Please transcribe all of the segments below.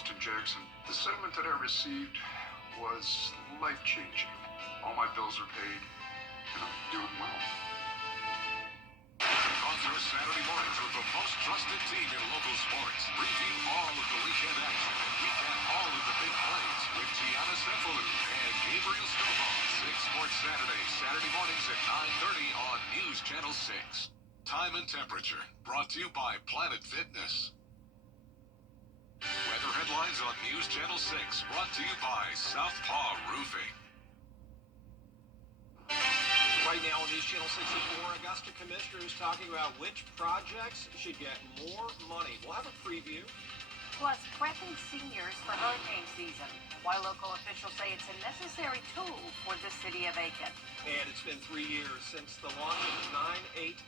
Austin Jackson. The settlement that I received was life-changing. All my bills are paid, and I'm doing well. On your Saturday mornings with the most trusted team in local sports. Preview all of the weekend action and recap all of the big plays with Gianna Cephalou and Gabriel Stovall. 6 Sports Saturday, Saturday mornings at 9:30 on News Channel 6. Time and temperature, brought to you by Planet Fitness. Weather headlines on News Channel 6, brought to you by Southpaw Roofing. Right now on News Channel 64, Augusta commissioners talking about which projects should get more money. We'll have a preview. Plus, prepping seniors for hurricane season, why local officials say it's a necessary tool for the city of Aiken. And it's been 3 years since the launch of the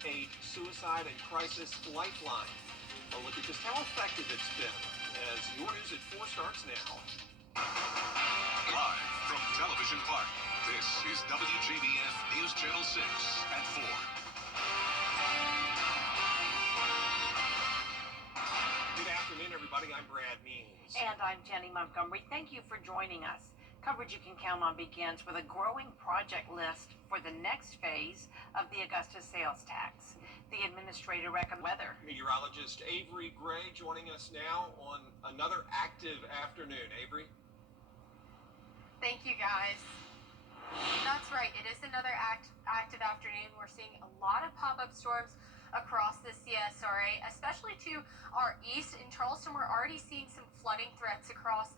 988 Suicide and Crisis Lifeline. We'll look at just how effective it's been as your news at 4 starts now. Live from Television Park, this is WJBF News Channel 6 at 4. Good afternoon, everybody. I'm Brad Means. And I'm Jenny Montgomery. Thank you for joining us. Coverage you can count on begins with a growing project list for the next phase of the Augusta sales tax. The administrator recommends weather. Meteorologist Avery Gray joining us now on another active afternoon. Avery? Thank you, guys. That's right. It is another active afternoon. We're seeing a lot of pop-up storms across the CSRA, especially to our east. In Charleston, we're already seeing some flooding threats across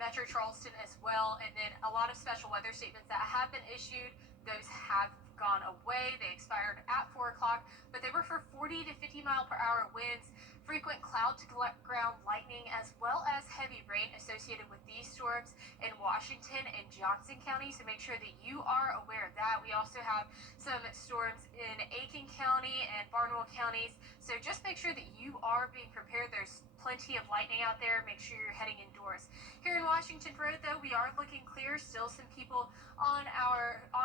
Metro Charleston as well, and then a lot of special weather statements that have been issued. Those have gone away. They expired at 4 o'clock, but they were for 40 to 50 mile per hour winds, frequent cloud to ground lightning, as well as heavy rain associated with these storms in Washington and Johnson County. So make sure that you are aware of that. We also have some storms in Aiken County and Barnwell counties. So just make sure that you are being prepared. There's plenty of lightning out there. Make sure you're heading indoors. Here in Washington Road, though, we are looking clear. Still some people on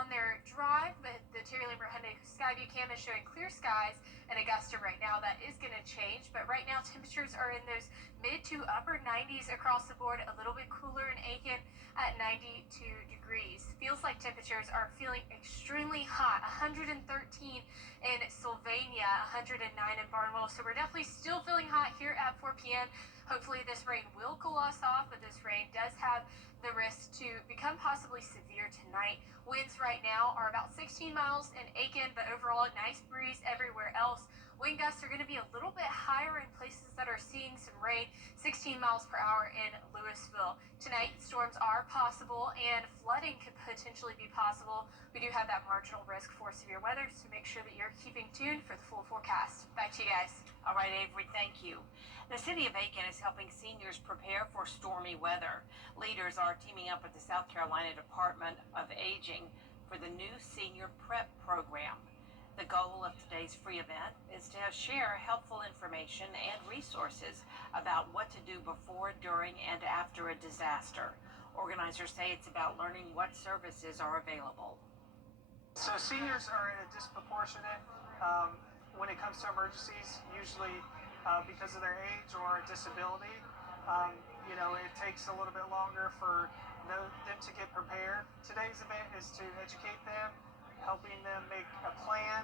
their drive, but the Terry Lambert Hyundai Skyview cam is showing clear skies in Augusta right now. That is going to change, but right now temperatures are in those mid to upper 90s across the board. A little bit cooler in Aiken at 92 degrees. Feels like temperatures are feeling extremely hot. 113 in Sylvania, 109 in Barnwell. So we're definitely still feeling hot here at 4 p.m. Hopefully this rain will cool us off, but this rain does have the risk to become possibly severe tonight. Winds right now are about 16 miles in Aiken, but overall a nice breeze everywhere else. Wind gusts are going to be a little bit higher in places that are seeing some rain, 16 miles per hour in Louisville. Tonight, storms are possible and flooding could potentially be possible. We do have that marginal risk for severe weather, so make sure that you're keeping tuned for the full forecast. Back to you guys. All right, Avery, thank you. The city of Aiken is helping seniors prepare for stormy weather. Leaders are teaming up with the South Carolina Department of Aging for the new Senior Prep program. The goal of today's free event is to share helpful information and resources about what to do before, during, and after a disaster. Organizers say it's about learning what services are available. So seniors are at a disproportionate when it comes to emergencies, usually because of their age or disability. It takes a little bit longer for them to get prepared. Today's event is to educate them, helping them make a plan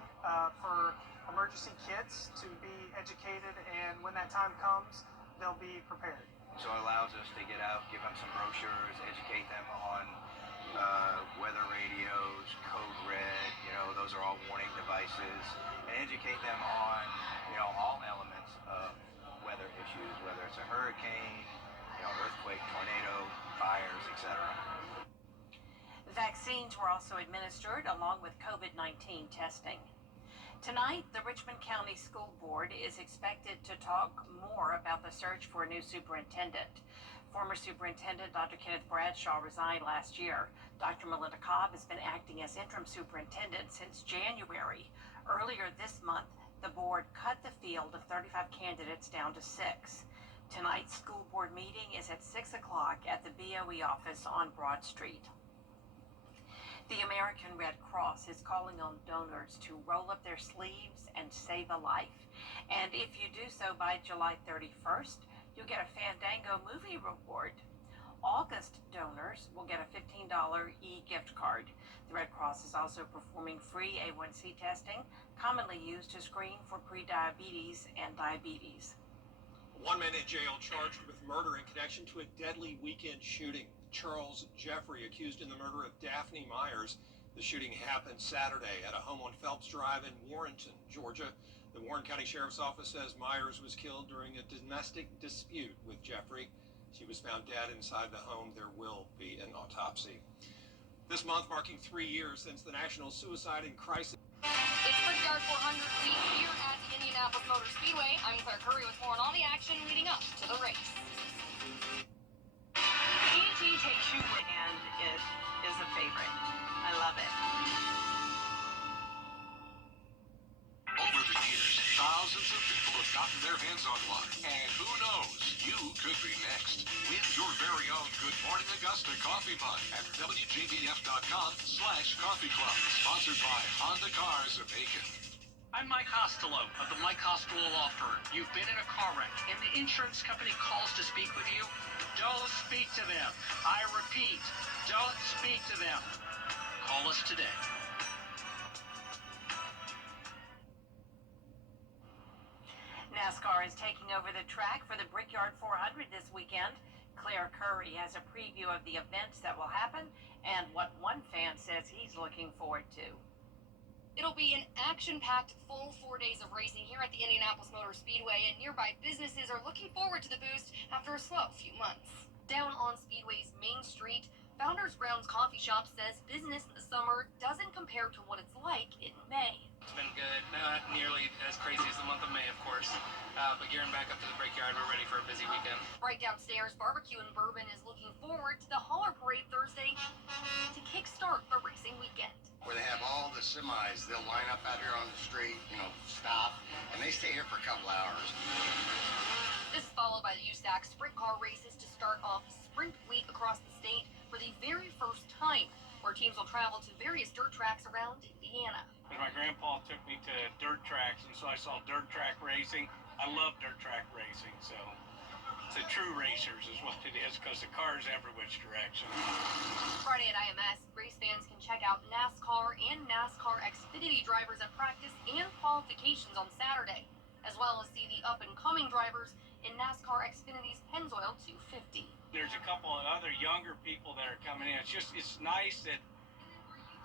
for emergency kits to be educated, and when that time comes, they'll be prepared. So it allows us to get out, give them some brochures, educate them on weather radios, code red, those are all warning devices, and educate them on, all elements of weather issues, whether it's a hurricane, earthquake, tornado, fires, etc. Vaccines were also administered along with COVID-19 testing. Tonight, the Richmond County School Board is expected to talk more about the search for a new superintendent. Former Superintendent Dr. Kenneth Bradshaw resigned last year. Dr. Melinda Cobb has been acting as interim superintendent since January. Earlier this month, the board cut the field of 35 candidates down to 6. Tonight's school board meeting is at 6 o'clock at the BOE office on Broad Street. The American Red Cross is calling on donors to roll up their sleeves and save a life. And if you do so by July 31st, you'll get a Fandango movie reward. August donors will get a $15 e-gift card. The Red Cross is also performing free A1C testing, commonly used to screen for prediabetes and diabetes. One man in jail charged with murder in connection to a deadly weekend shooting. Charles Jeffrey, accused in the murder of Daphne Myers. The shooting happened Saturday at a home on Phelps Drive in Warrenton, Georgia. The Warren County Sheriff's Office says Myers was killed during a domestic dispute with Jeffrey. She was found dead inside the home. There will be an autopsy. This month marking 3 years since the National Suicide and Crisis. It's Brickyard 400 week here at the Indianapolis Motor Speedway. I'm Claire Curry with more on all the action leading up to the race. ET Takes You With, and it is a favorite. I love it. Over the years, thousands of people have gotten their hands on one. And who knows, you could be next. Win your very own Good Morning Augusta coffee mug at WJBF.com/coffee club. Sponsored by Honda Cars of Aiken. I'm Mike Costello of the Mike Costello Law Firm. You've been in a car wreck and the insurance company calls to speak with you? Don't speak to them. I repeat, don't speak to them. Call us today. NASCAR is taking over the track for the Brickyard 400 this weekend. Claire Curry has a preview of the events that will happen and what one fan says he's looking forward to. It'll be an action-packed full 4 days of racing here at the Indianapolis Motor Speedway, and nearby businesses are looking forward to the boost after a slow few months. Down on Speedway's main street, Founders Brown's Coffee Shop says business in the summer doesn't compare to what it's like in May. It's been good. Not nearly as crazy as the month of May, of course. But gearing back up to the Brickyard, we're ready for a busy weekend. Right downstairs, Barbecue and Bourbon is looking forward to the Hauler Parade Thursday to kickstart the racing weekend. Where they have all the semis, they'll line up out here on the street, stop, and they stay here for a couple hours. This is followed by the USAC sprint car races to start off Sprint Week across the state for the very first time, where teams will travel to various dirt tracks around Indiana. My grandpa took me to dirt tracks, and so I saw dirt track racing. I love dirt track racing, so the true racers is what it is, because the car's every which direction. Friday at IMS, race fans can check out NASCAR and NASCAR Xfinity drivers at practice and qualifications on Saturday, as well as see the up-and-coming drivers in NASCAR Xfinity's Pennzoil 250. There's a couple of other younger people that are coming in. It's nice that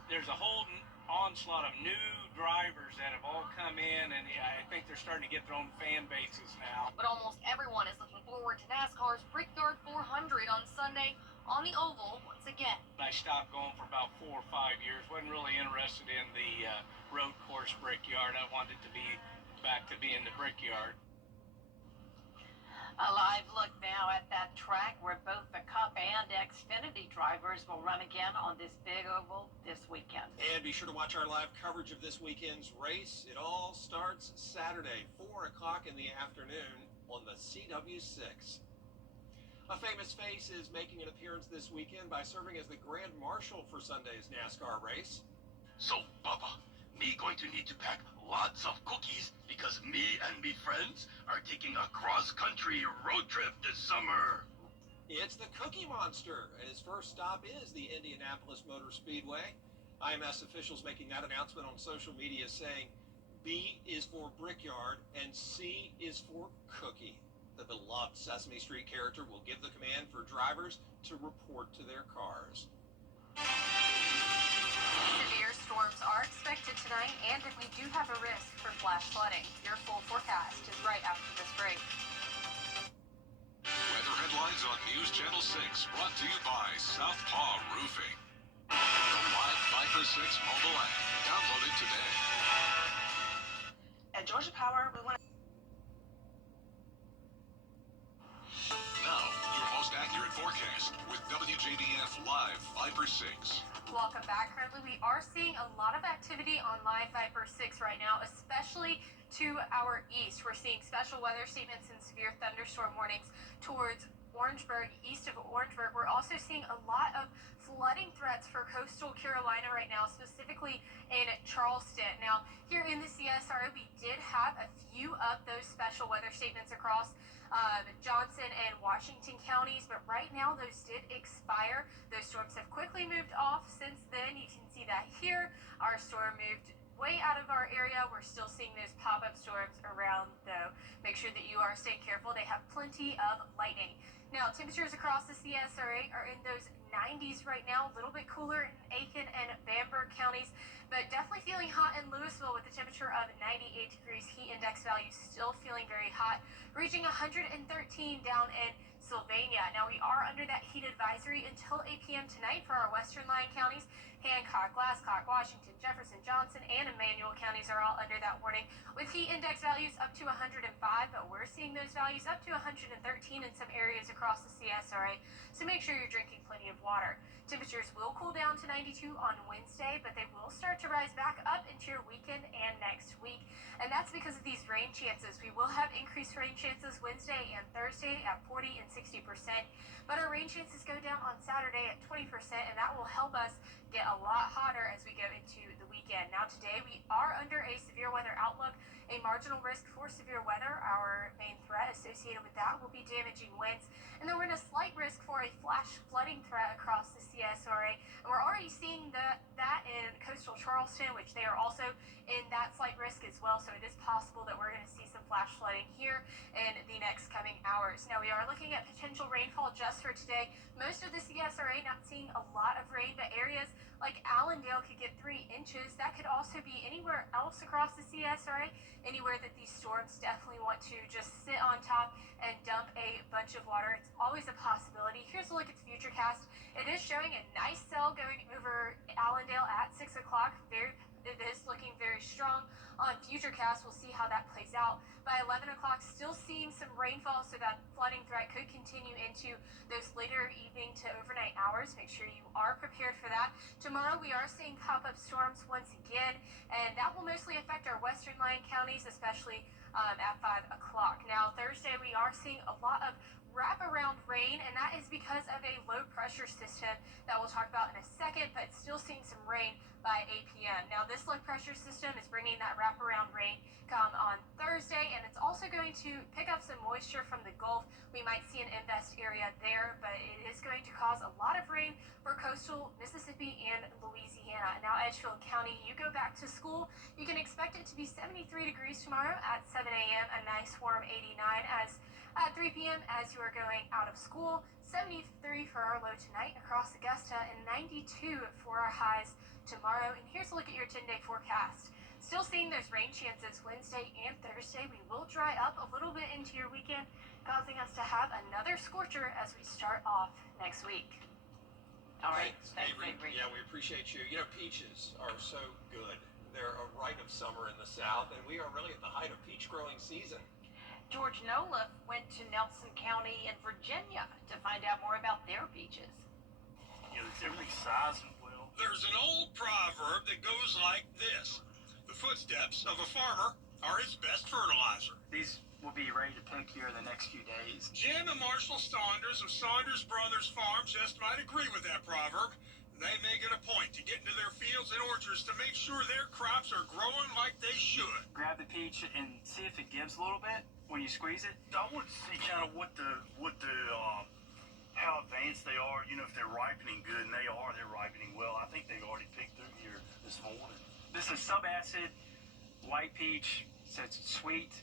there's a whole onslaught of new drivers that have all come in, and I think they're starting to get their own fan bases now. But almost everyone is looking forward to NASCAR's Brickyard 400 on Sunday on the oval once again. I stopped going for about 4 or 5 years. Wasn't really interested in the road course Brickyard. I wanted to be back to being the Brickyard. A live look now at that track where both the Cup and Xfinity drivers will run again on this big oval this weekend. And be sure to watch our live coverage of this weekend's race. It all starts Saturday, 4 o'clock in the afternoon on the CW6. A famous face is making an appearance this weekend by serving as the Grand Marshal for Sunday's NASCAR race. So, Bubba, me going to need to pack lots of cookies because me and me friends are taking a cross-country road trip this summer. It's the Cookie Monster, and his first stop is the Indianapolis Motor Speedway. IMS officials making that announcement on social media saying B is for Brickyard and C is for Cookie. The beloved Sesame Street character will give the command for drivers to report to their cars. Severe storms are expected tonight, and we do have a risk for flash flooding. Your full forecast is right after this break. Weather headlines on News Channel 6, brought to you by Southpaw Roofing. The Live 5 for 6 mobile app. Download it today. At Georgia Power, we want to... Now, your most accurate forecast with WJBF Live 5 for 6. Welcome back. Currently, we are seeing a lot of activity on Live 5 for 6 right now, especially to our east. We're seeing special weather statements and severe thunderstorm warnings towards Orangeburg, east of Orangeburg. We're also seeing a lot of flooding threats for coastal Carolina right now, specifically in Charleston. Now, here in the CSRO, we did have a few of those special weather statements across Johnson and Washington counties, but right now those did expire. Those storms have quickly moved off since then. You can see that here. Our storm moved way out of our area. We're still seeing those pop-up storms around, though. Make sure that you are staying careful. They have plenty of lightning. Now, temperatures across the CSRA are in those 90s right now, a little bit cooler in Aiken and Bamberg counties, but definitely feeling hot in Louisville with a temperature of 98 degrees. Heat index value still feeling very hot, reaching 113 down in Sylvania. Now, we are under that heat advisory until 8 p.m. tonight for our western line counties. Hancock, Glasscock, Washington, Jefferson, Johnson, and Emmanuel counties are all under that warning with heat index values up to 105, but we're seeing those values up to 113 in some areas across the CSRA, so make sure you're drinking plenty of water. Temperatures will cool down to 92 on Wednesday, but they will start to rise back up into your weekend and next week, and that's because of these rain chances. We will have increased rain chances Wednesday and Thursday at 40 and 60%, but our rain chances go down on Saturday at 20%, and that will help us get a lot hotter as we go into the weekend. Now, today we are under a severe weather outlook, a marginal risk for severe weather. Our main threat associated with that will be damaging winds, and then we're in a slight risk for a flash flooding threat across the CSRA, and we're already seeing that in coastal Charleston, which they are also in that slight risk as well, so it is possible that we're going to see some flash flooding here in the next coming hours. Now, we are looking at potential rainfall just for today. Most of the CSRA not seeing a lot of rain, but areas like Allendale could get 3 inches. That could also be anywhere else across the CSRA, anywhere that these storms definitely want to just sit on top and dump a bunch of water. It's always a possibility. Here's a look at the futurecast. It is showing a nice cell going over Allendale at 6 o'clock. It is looking very strong on Futurecast. We'll see how that plays out. By 11 o'clock, still seeing some rainfall, so that flooding threat could continue into those later evening to overnight hours. Make sure you are prepared for that. Tomorrow, we are seeing pop-up storms once again, and that will mostly affect our western line counties, especially at 5 o'clock. Now, Thursday, we are seeing a lot of wraparound rain, and that is because of a low pressure system that we'll talk about in a second, but still seeing some rain by 8 p.m. Now, this low pressure system is bringing that wraparound rain come on Thursday, and it's also going to pick up some moisture from the Gulf. We might see an invest area there, but it is going to cause a lot of rain for coastal Mississippi and Louisiana. Now, Edgefield County, you go back to school. You can expect it to be 73 degrees tomorrow at 7 a.m., a nice warm 89 at 3 p.m. as you are going out of school. 73 for our low tonight across Augusta, and 92 for our highs tomorrow. And here's a look at your 10-day forecast. Still seeing those rain chances Wednesday and Thursday. We will dry up a little bit into your weekend, causing us to have another scorcher as we start off next week. All right. Thanks, Avery. Yeah, we appreciate you. You know, peaches are so good. They're a rite of summer in the South, and we are really at the height of peach growing season. George Nola went to Nelson County in Virginia to find out more about their peaches. You know, everything's sizing well. There's an old proverb that goes like this: the footsteps of a farmer are his best fertilizer. These will be ready to pick here in the next few days. Jim and Marshall Saunders of Saunders Brothers Farms just might agree with that proverb. They make it a point to get into their fields and orchards to make sure their crops are growing like they should. Grab the peach and see if it gives a little bit when you squeeze it. I want to see kind of how advanced they are. You know, if they're ripening good, and they're ripening well. I think they've already picked through here this morning. This is sub-acid white peach, so it's sweet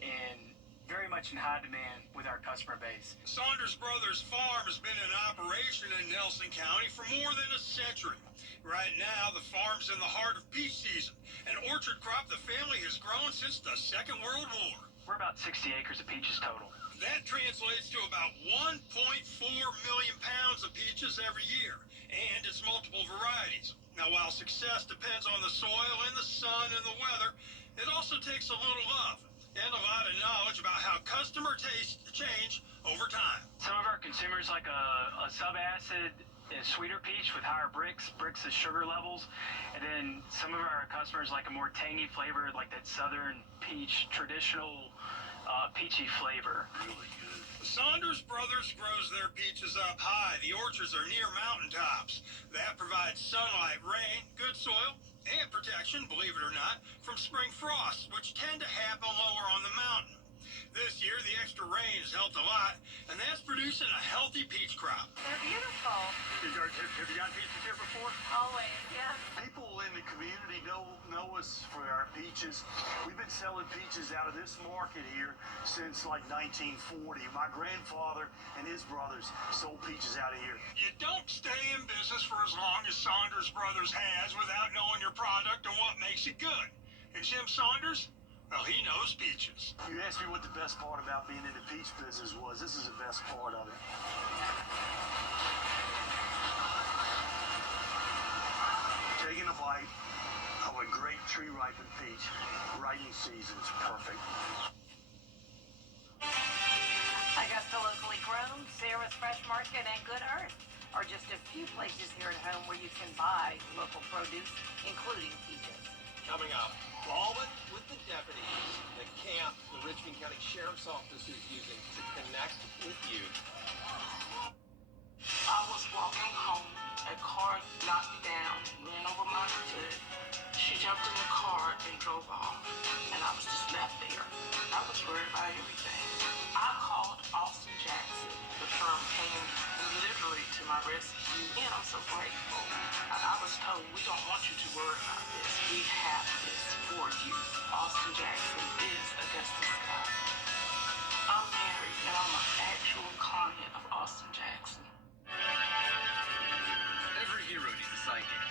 and very much in high demand with our customer base. Saunders Brothers Farm has been in operation in Nelson County for more than a century. Right now, the farm's in the heart of peach season, an orchard crop the family has grown since the Second World War. We're about 60 acres of peaches total. That translates to about 1.4 million pounds of peaches every year, and it's multiple varieties. Now, while success depends on the soil and the sun and the weather, it also takes a little love and a lot of knowledge about how customer tastes change over time. Some of our consumers like a sub-acid and sweeter peach with higher bricks is sugar levels, and then some of our customers like a more tangy flavor like that southern peach, traditional peachy flavor. Really good. Saunders Brothers grows their peaches up high. The orchards are near mountaintops. That provides sunlight, rain, good soil, and protection, believe it or not, from spring frosts, which tend to happen lower on the mountain. This year, the extra rain has helped a lot, and that's producing a healthy peach crop. They're beautiful. Have you got peaches here before? Always, yeah. People in the community know us for our peaches. We've been selling peaches out of this market here since like 1940. My grandfather and his brothers sold peaches out of here. You don't stay in business for as long as Saunders Brothers has without knowing your product and what makes it good. And Jim Saunders, well, he knows peaches. You asked me what the best part about being in the peach business was. This is the best part of it. Taking a bite of a great tree-ripened peach. Ripening season's perfect. Augusta locally grown, Sarah's Fresh Market, and Good Earth are just a few places here at home where you can buy local produce, including peaches. Coming up, involvement with the deputies, the camp the Richmond County Sheriff's Office is using to connect with youth. I was walking home, a car knocked me down, ran over my foot. She jumped in the car and drove off, and I was just left there. I was worried about everything. I called Austin Jackson. The firm came literally to my rescue, and I'm so grateful. I was told, we don't want you to worry about this. We have this for you. Austin Jackson is Augusta Scott. I'm married, and I'm an actual client of Austin Jackson. Every hero needs a sidekick,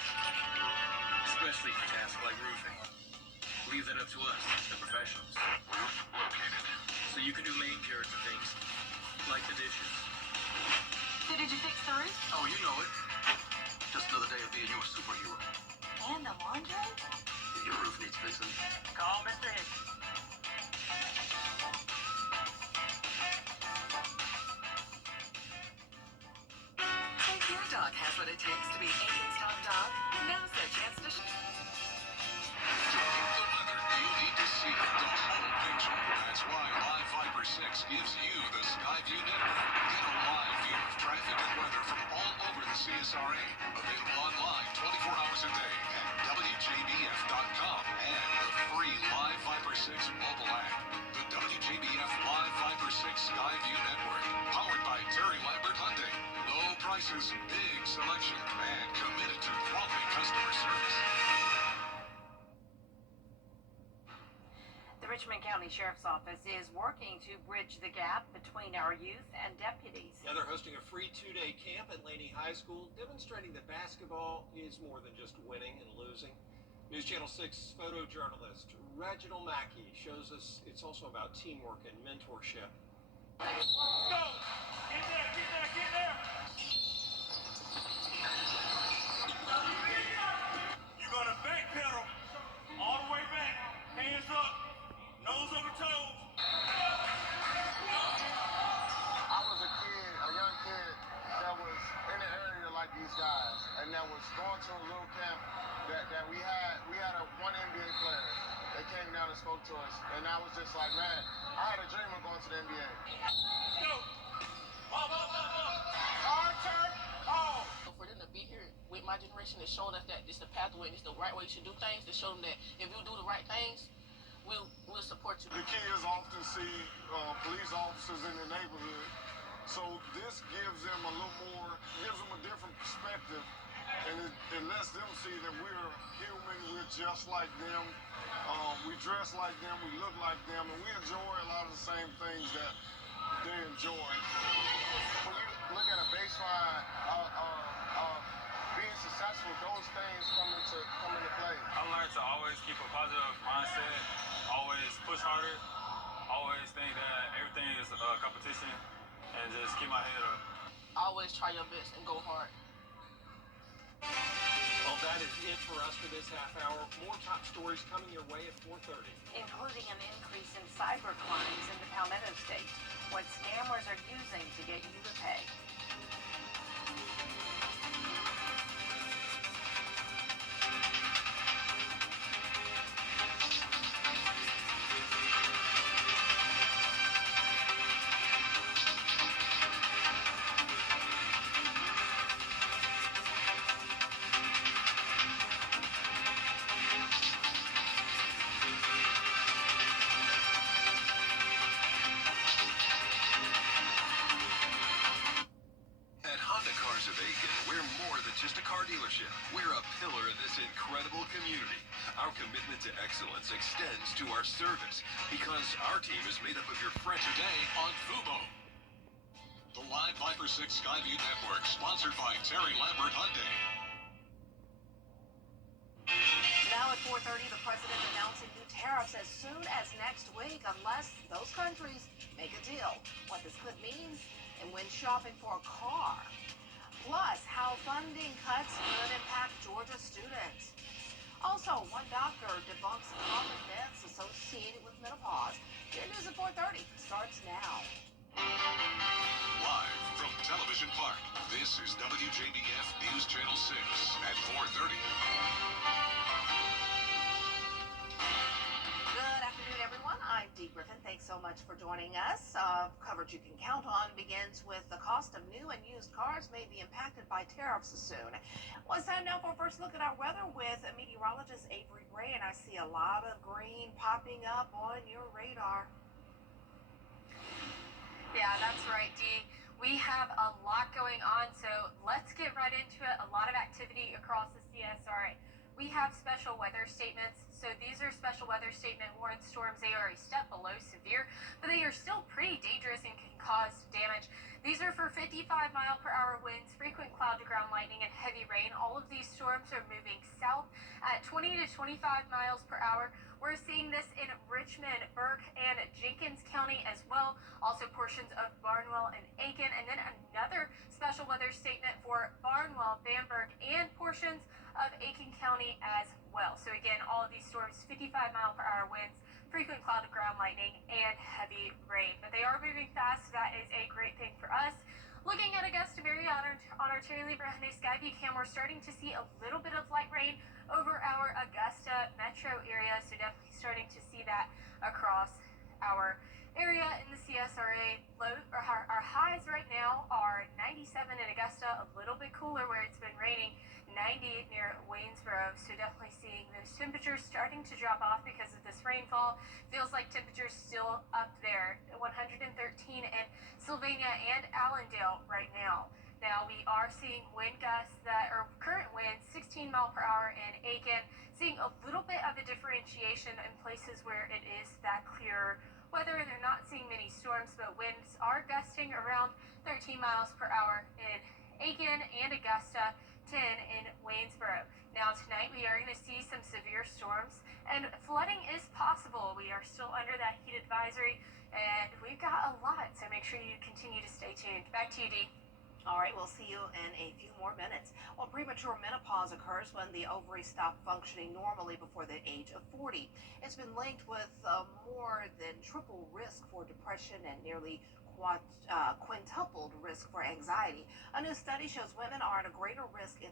especially for tasks like roofing. Leave that up to us, the professionals. Roof located. So you can do main character things, like the dishes. So did you fix the roof? Oh, you know it. Just another day of being your superhero. And the laundry? Your roof needs fixing. Call Mr. Hicks. If your dog has what it takes to be a in-stock dog, now's their chance to To beat the weather, you need to see the whole picture. That's why Live Viper 6 gives you the Skyview network. Get a live view of traffic and weather from all over the CSRA. Available online 24 hours a day at WJBF.com and the free Live Viper 6 mobile app. The WJBF Live Viper 6 Skyview network. Powered by Terry Lambert Hyundai. Low prices, big selection, and committed to quality customer service. The Richmond County Sheriff's Office is working to bridge the gap between our youth and deputies. Yeah, they're hosting a free 2-day camp at Laney High School, demonstrating that basketball is more than just winning and losing. News Channel 6 photojournalist Reginald Mackey shows us it's also about teamwork and mentorship. Let's go! Get there, get there, get there! You're gonna backpedal all the way back, hands up, nose over toes. I was a young kid that was in an area like these guys, and that was going to a little camp that we had one NBA player that came down and spoke to us, and I was just like, man, I had a dream of going to the NBA. Let's go! For them to be here with my generation, it showed us that it's the pathway, it's the right way you should do things. To show them that if you do the right things, we'll support you. The kids often see police officers in the neighborhood, so this gives them a little more, gives them a different perspective, and it lets them see that we're human, we're just like them, we dress like them, we look like them, and we enjoy a lot of the same things that they enjoy. When you look at a baseline being successful, those things come into play. I learned to always keep a positive mindset, always push harder, always think that everything is a competition, and just keep my head up. Always try your best and go hard. Well, that is it for us for this half hour. More top stories coming your way at 4:30. Including an increase in cyber crimes in the Palmetto State, what scammers are using to get you to pay. community. Our commitment to excellence extends to our service because our team is made up of your friends. Today on Fubo. The Live Viper 6 Skyview Network, sponsored by Terry Lambert Hyundai. Now at 4:30, the president announcing new tariffs as soon as next week, unless those countries make a deal. What this could mean and when shopping for a car. Plus, how funding cuts could impact Georgia students. Also, one doctor debunks common myths associated with menopause. Your news at 4:30 starts now. Live from Television Park, this is WJBF News Channel 6 at 4:30. Good afternoon, everyone. I'm Dee Griffin. Thanks so much for joining us. Coverage you can count on begins with the cost of new and used cars may be impacted by tariffs soon. Well, it's time now for a first look at our weather with meteorologist Avery Gray, and I see a lot of green popping up on your radar. Yeah, that's right, Dee. We have a lot going on, so let's get right into it. A lot of activity across the CSRA. We have special weather statements. So these are special weather statement warning storms. They are a step below severe, but they are still pretty dangerous and can cause damage. These are for 55-mile-per-hour winds, frequent cloud-to-ground lightning, and heavy rain. All of these storms are moving south at 20 to 25 miles per hour. We're seeing this in Richmond, Burke, and Jenkins County as well. Also portions of Barnwell and Aiken, and then another special weather statement for Barnwell, Bamberg, and portions of Aiken County as well. So again, all of these storms, 55-mile-per-hour winds, frequent cloud-to-ground lightning, and heavy rain. But they are moving fast, so that is a great thing for us. Looking at Augusta Marietta on our Terry Libre Hyundai Skyview cam, we're starting to see a little bit of light rain over our Augusta metro area, so definitely starting to see that across our area in the CSRA. Our highs right now are 97 in Augusta, a little bit cooler where it's been raining, 90 near Waynesboro, so definitely seeing those temperatures starting to drop off because of this rainfall. Feels like temperatures still up there, 113 in Sylvania and Allendale right now. Now we are seeing wind gusts that are current winds 16 mile per hour in Aiken, seeing a little bit of a differentiation in places where it is that clear weather. They're not seeing many storms, but winds are gusting around 13 miles per hour in Aiken and Augusta, 10 in Waynesboro. Now tonight we are going to see some severe storms and flooding is possible. We are still under that heat advisory and we've got a lot, so make sure you continue to stay tuned. Back to you, Dee. All right, we'll see you in a few more minutes. Well, premature menopause occurs when the ovaries stop functioning normally before the age of 40. It's been linked with more than triple risk for depression and nearly quintupled risk for anxiety. A new study shows women are at a greater risk if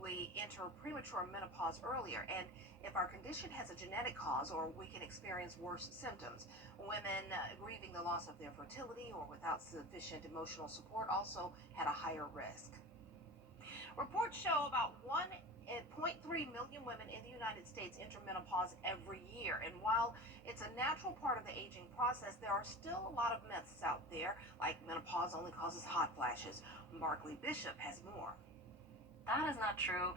we enter premature menopause earlier, and if our condition has a genetic cause or we can experience worse symptoms. Women grieving the loss of their fertility or without sufficient emotional support also had a higher risk. Reports show about 1.3 million women in the United States enter menopause every year, and while it's a natural part of the aging process, there are still a lot of myths out there, like menopause only causes hot flashes. Barkley Bishop has more. That is not true.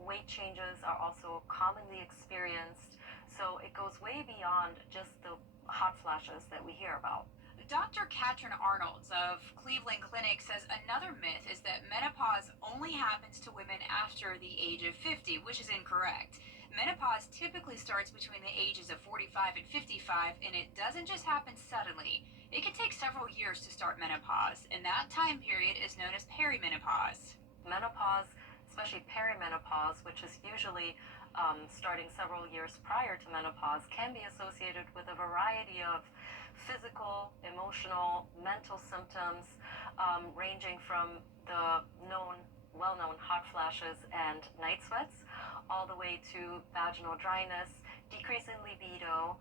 Weight changes are also commonly experienced, so it goes way beyond just the hot flashes that we hear about. Dr. Katrin Arnolds of Cleveland Clinic says another myth is that menopause only happens to women after the age of 50, which is incorrect. Menopause typically starts between the ages of 45 and 55, and it doesn't just happen suddenly. It can take several years to start menopause, and that time period is known as perimenopause. Menopause, especially perimenopause, which is usually starting several years prior to menopause, can be associated with a variety of physical, emotional, mental symptoms, ranging from the well-known hot flashes and night sweats, all the way to vaginal dryness, decrease in libido,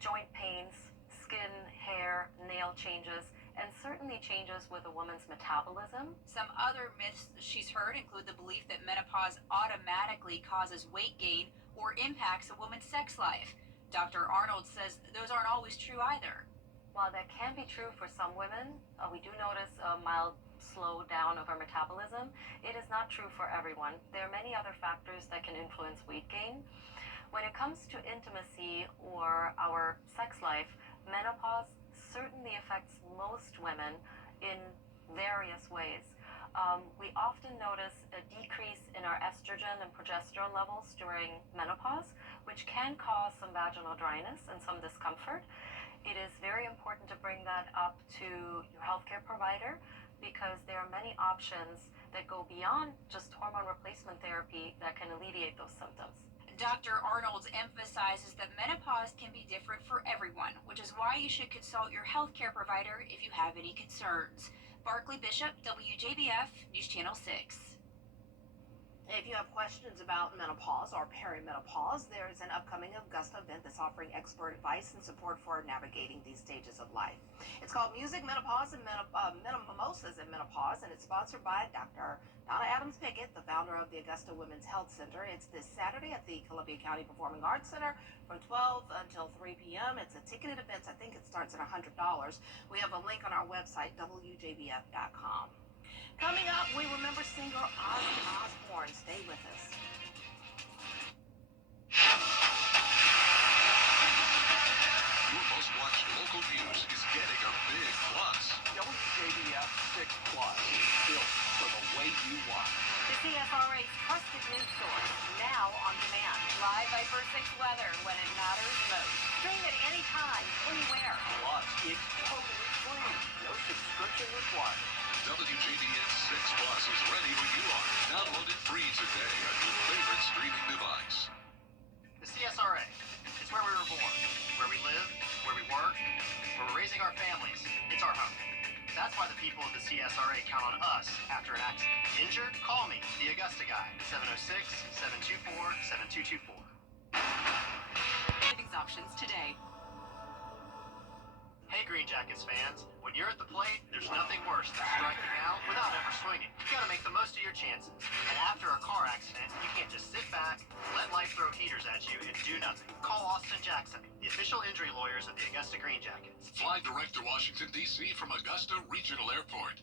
joint pains, skin, hair, nail changes, and certainly changes with a woman's metabolism. Some other myths she's heard include the belief that menopause automatically causes weight gain or impacts a woman's sex life. Dr. Arnold says those aren't always true either. While that can be true for some women, we do notice a mild slowdown of our metabolism. It is not true for everyone. There are many other factors that can influence weight gain. When it comes to intimacy or our sex life, menopause certainly affects most women in various ways. We often notice a decrease in our estrogen and progesterone levels during menopause, which can cause some vaginal dryness and some discomfort. It is very important to bring that up to your healthcare provider because there are many options that go beyond just hormone replacement therapy that can alleviate those symptoms. Dr. Arnold emphasizes that menopause can be different for everyone, which is why you should consult your healthcare provider if you have any concerns. Barkley Bishop, WJBF, News Channel 6. If you have questions about menopause or perimenopause, there is an upcoming Augusta event that's offering expert advice and support for navigating these stages of life. It's called Music, Menopause, and Mimosas and Menopause, and it's sponsored by Dr. Donna Adams Pickett, the founder of the Augusta Women's Health Center. It's this Saturday at the Columbia County Performing Arts Center from 12 until 3 p.m. It's a ticketed event. I think it starts at $100. We have a link on our website, WJBF.com. Coming up, we remember singer Ozzy Osbourne. Stay with us. Your most watched local news is getting a big plus. WJBF 6 Plus, built for the way you want. The CSRA's trusted news source, now on demand. Live by First 6 weather when it matters most. Stream it anytime, anywhere. Plus, it's totally free. No subscription required. WJBF 6 Plus is ready when you are. Download it free today on your favorite streaming device. The CSRA. It's where we were born, where we live, where we work, where we're raising our families. It's our home. That's why the people of the CSRA count on us after an accident. Injured? Call me, the Augusta guy, 706-724-7224. Savings options today. Hey Green Jackets fans, when you're at the plate, there's nothing worse than striking out without ever swinging. You gotta make the most of your chances. And after a car accident, you can't just sit back, let life throw heaters at you, and do nothing. Call Austin Jackson, the official injury lawyers of the Augusta Green Jackets. Fly direct to Washington, D.C. from Augusta Regional Airport.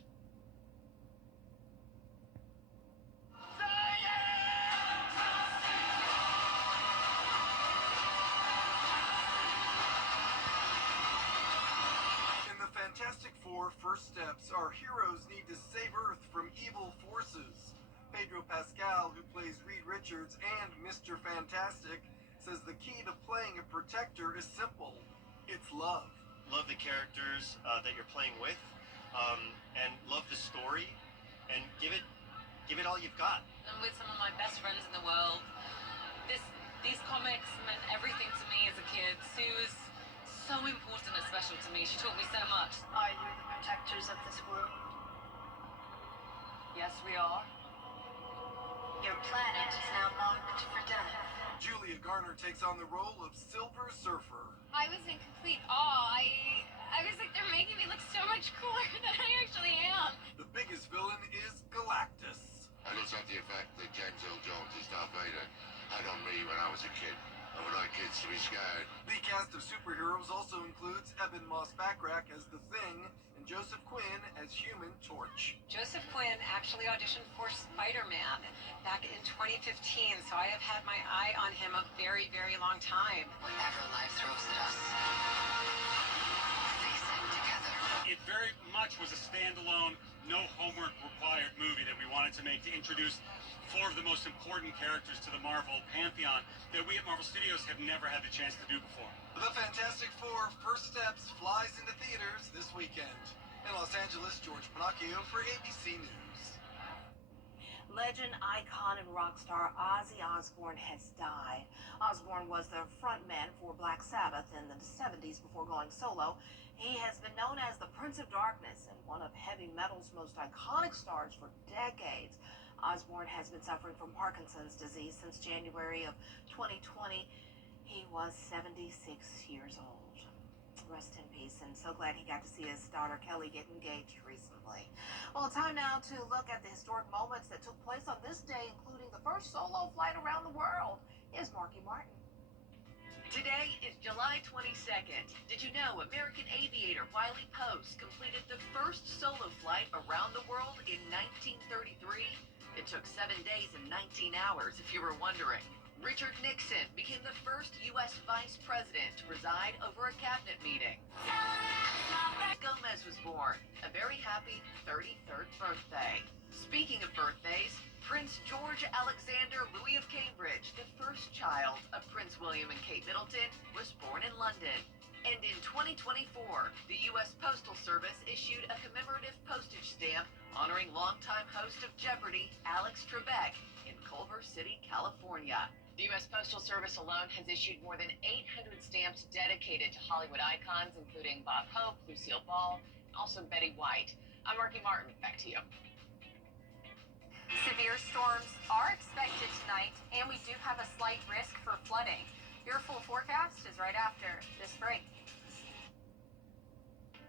Fantastic Four First Steps, our heroes need to save Earth from evil forces. Pedro Pascal, who plays Reed Richards and Mr. Fantastic, says the key to playing a protector is simple. It's love. Love the characters that you're playing with, and love the story, and give it all you've got. I'm with some of my best friends in the world. These comics meant everything to me as a kid. Sue is so important and special to me. She taught me so much. Are you the protectors of this world? Yes, we are. Your planet is now marked for death. Julia Garner takes on the role of Silver Surfer. I was in complete awe. I was like, they're making me look so much cooler than I actually am. The biggest villain is Galactus. And it's not the effect that James Earl Jones as Darth Vader had on me when I was a kid. I would like kids to be scared. The cast of superheroes also includes Eben Moss-Backrack as The Thing and Joseph Quinn as Human Torch. Joseph Quinn actually auditioned for Spider-Man back in 2015, so I have had my eye on him a very, very long time. Whatever life throws at us, face it together. It very much was a standalone, no homework required movie that we wanted to make to introduce four of the most important characters to the Marvel pantheon that we at Marvel Studios have never had the chance to do before. The Fantastic Four First Steps flies into theaters this weekend. In Los Angeles, George Pinocchio for ABC News. Legend, icon, and rock star Ozzy Osbourne has died. Osbourne was the frontman for Black Sabbath in the 70s before going solo. He has been known as the Prince of Darkness and one of heavy metal's most iconic stars for decades. Osbourne has been suffering from Parkinson's disease since January of 2020. He was 76 years old. Rest in peace, and so glad he got to see his daughter Kelly get engaged recently. Well, time now to look at the historic moments that took place on this day, including the first solo flight around the world. Here's Marky Martin. Today is July 22nd. Did you know American aviator Wiley Post completed the first solo flight around the world in 1933? It took 7 days and 19 hours, if you were wondering. Richard Nixon became the first U.S. vice president to preside over a cabinet meeting. Gomez was born. A very happy 33rd birthday. Speaking of birthdays, Prince George Alexander Louis of Cambridge, the first child of Prince William and Kate Middleton, was born in London. And in 2024, the U.S. Postal Service issued a commemorative postage stamp honoring longtime host of Jeopardy, Alex Trebek, in Culver City, California. The U.S. Postal Service alone has issued more than 800 stamps dedicated to Hollywood icons, including Bob Hope, Lucille Ball, and also Betty White. I'm Marky Martin. Back to you. Severe storms are expected tonight, and we do have a slight risk for flooding. Your full forecast is right after this break.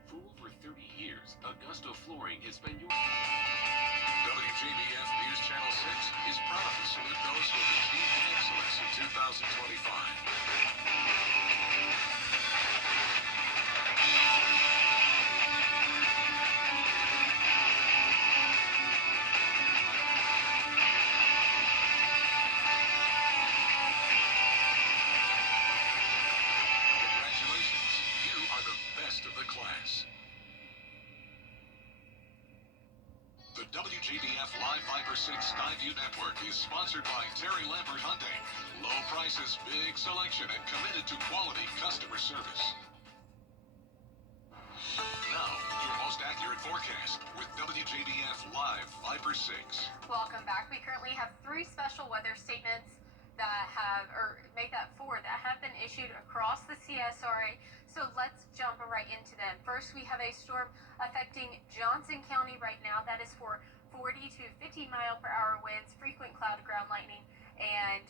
For over 30 years, Augusto Flooring has been your... WJBF News Channel 6 is proud to salute those who have achieved excellence in 2025. The WJBF Live Viper 6 Skyview Network is sponsored by Terry Lambert Hyundai. Low prices, big selection, and committed to quality customer service. Now, your most accurate forecast with WJBF Live Viper 6. Welcome back. We currently have 3 special weather statements that have, or make that 4, that have been issued across the CSRA. So let's jump right into them. First, we have a storm affecting Johnson County right now. That is for 40 to 50 mile per hour winds, frequent cloud ground lightning, and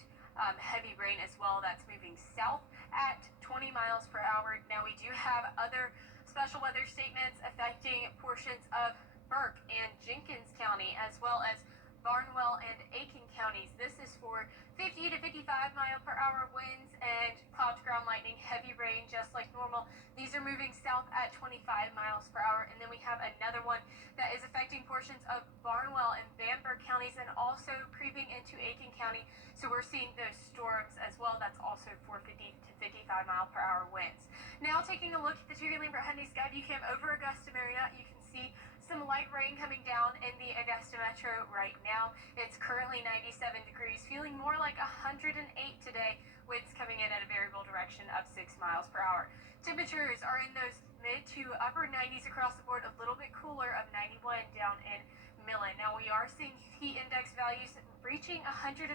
heavy rain as well. That's moving south at 20 miles per hour. Now we do have other special weather statements affecting portions of Burke and Jenkins County, as well as Barnwell and Aiken counties. This is for 50 to 55 mile per hour winds and cloud to ground lightning, heavy rain just like normal. These are moving south at 25 miles per hour. And then we have another one that is affecting portions of Barnwell and Vanburgh counties and also creeping into Aiken County. So we're seeing those storms as well. That's also for 50 to 55 mile per hour winds. Now taking a look at the Terry Lambert Hyundai Skyview Cam over Augusta, Marriott, you can see some light rain coming down in the Augusta Metro right now. It's currently 97 degrees, feeling more like 108 today. Winds coming in at a variable direction of 6 miles per hour. Temperatures are in those mid to upper 90s across the board, a little bit cooler of 91 down in Millen. Now we are seeing heat index values reaching 113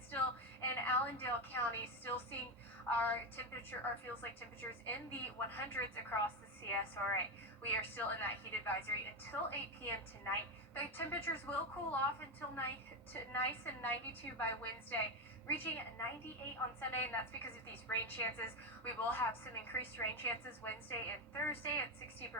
still in Allendale County, still seeing our temperature, or feels like temperatures in the 100s across the CSRA. We are still in that heat advisory until 8 p.m. tonight. The temperatures will cool off until nice and 92 by Wednesday, reaching 98 on Sunday, and that's because of these rain chances. We will have some increased rain chances Wednesday and Thursday at 60%,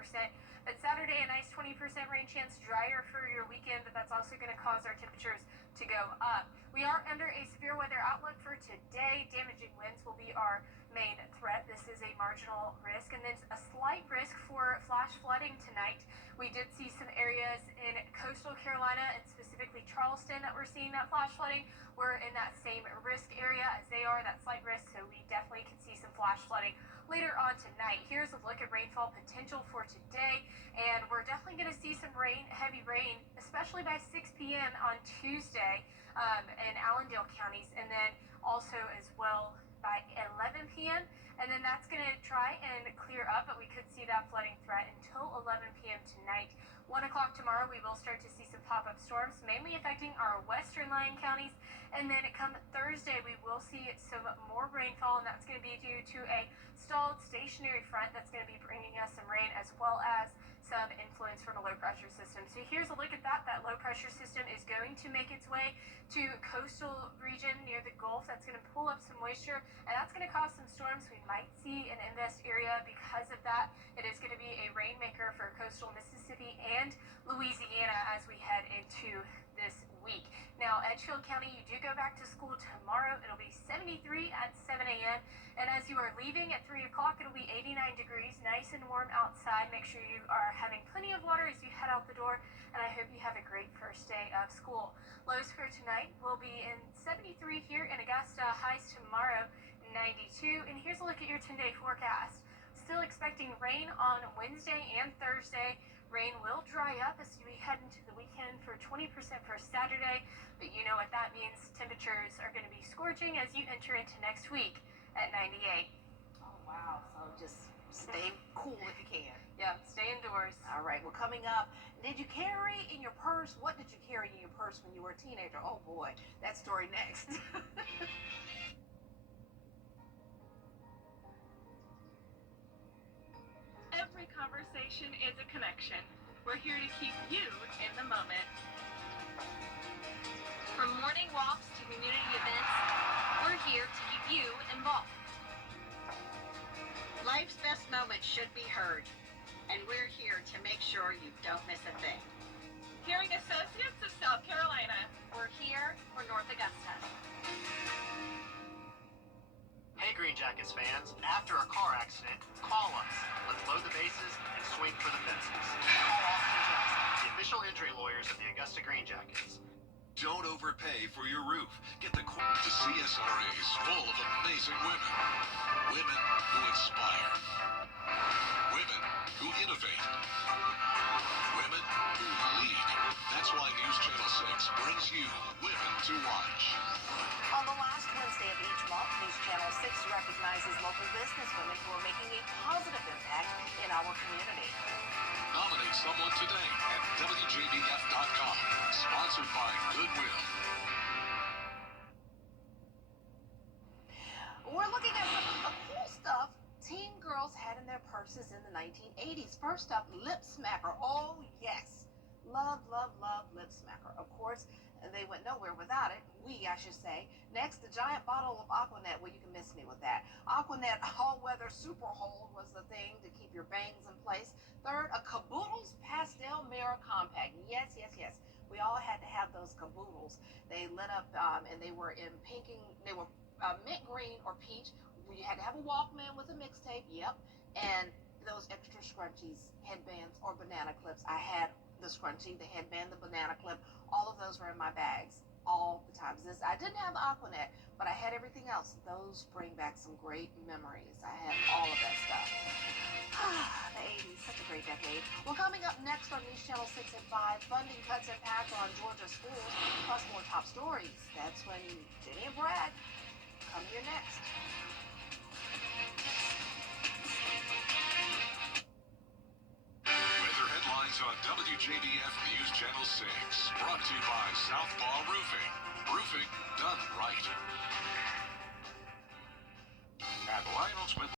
but Saturday a nice 20% rain chance, drier for your weekend, but that's also going to cause our temperatures to go up. We are under a severe weather outlook for today. Damaging winds will be our main threat. This is a marginal risk, and then a slight risk for flash flooding tonight. We did see some areas in coastal Carolina and specifically Charleston that we're seeing that flash flooding. We're in that same risk area as they are, that slight risk, so we definitely can see some flash flooding later on tonight. Here's a look at rainfall potential for today, and we're definitely going to see some rain, heavy rain, especially by 6 p.m. on Tuesday in Allendale counties, and then also as well by 11 p.m. And then that's going to try and clear up, but we could see that flooding threat until 11 p.m. tonight. 1 o'clock tomorrow, we will start to see some pop-up storms, mainly affecting our western lying counties. And then come Thursday, we will see some more rainfall, and that's going to be due to a stalled stationary front that's going to be bringing us some rain, as well as some influence from a low-pressure system. So here's a look at that. That low-pressure system is going to make its way to coastal region near the Gulf. That's going to pull up some moisture, and that's going to cause some storms we might see in Invest area. Because of that, it is going to be a rainmaker for coastal Mississippi and Louisiana as we head into this this week. Now, Edgefield County, you do go back to school tomorrow. It'll be 73 at 7 a.m. And as you are leaving at 3 o'clock, it'll be 89 degrees, nice and warm outside. Make sure you are having plenty of water as you head out the door. And I hope you have a great first day of school. Lows for tonight will be in 73 here in Augusta. Highs tomorrow, 92. And here's a look at your 10-day forecast. Still expecting rain on Wednesday and Thursday. Rain will dry up as we head into the weekend for 20% for Saturday, but you know what that means. Temperatures are going to be scorching as you enter into next week at 98. Oh, wow. So just stay cool if you can. Yeah, stay indoors. All right. Well, coming up, did you carry in your purse? What did you carry in your purse when you were a teenager? Oh, boy. That story next. Every conversation is a connection. We're here to keep you in the moment. From morning walks to community events, we're here to keep you involved. Life's best moments should be heard, and we're here to make sure you don't miss a thing. Hearing Associates of South Carolina. We're here for North Augusta. Hey Green Jackets fans, after a car accident, call us. Let's load the bases and swing for the fences. Call Austin Johnson, the official injury lawyers of the Augusta Green Jackets. Don't overpay for your roof. Get the CSRA is full of amazing women. Women who inspire. Women who innovate. Women who lead. That's why News Channel 6 brings you Women to Watch. On the last Wednesday of each month, News Channel 6 recognizes local businesswomen who are making a positive impact in our community. Nominate someone today at WJBF.com. Sponsored by Goodwill. We're looking at some cool stuff teen girls had in their purses in the 1980s. First up, Lip Smacker. Oh, yes. Love, love, love Lip Smacker. Of course, they went nowhere without it. I should say. Next, the giant bottle of Aquanet. Well, you can miss me with that. Aquanet all-weather super hold was the thing to keep your bangs in place. Third, a Caboodles Pastel Mirror Compact. Yes, yes, yes. We all had to have those Caboodles. They lit up, and they were in pinking. They were mint green or peach. You had to have a Walkman with a mixtape. Yep. And those extra scrunchies, headbands, or banana clips. I had the scrunchie, the headband, the banana clip. All of those were in my bags all the time. I didn't have the Aquanet, but I had everything else. Those bring back some great memories. I had all of that stuff. The 80s, such a great decade. Well, coming up next on News Channel 6 at 5, funding cuts impact on Georgia schools, plus more top stories. That's when Jenny and Brad come here next. Weather headlines on WJBF News Channel 6. Brought to you by Southpaw Roofing. Roofing done right.